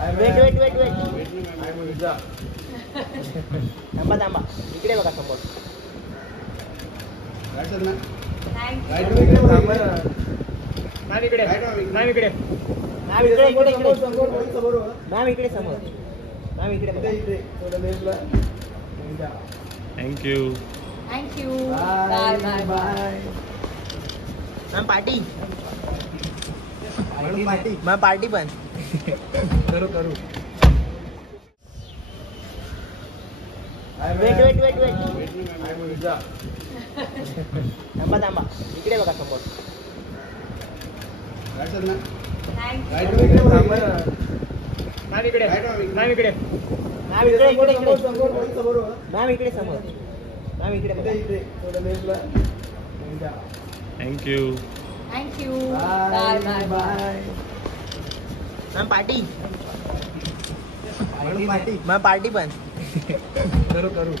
Weight थांबा थांबा इकडे बघा समोर मॅम इकडे मॅम इकडे मॅम इकडे समोर मॅम इकडे thank you. Bye bye. Ma'am party ma'am party पण करू वेट थांबा थांबा इकडे बघा समोर मॅम इकडे मॅम इकडे समोर मॅम इकडे thank you. Bye bye. Ma'am party ma'am party पण करू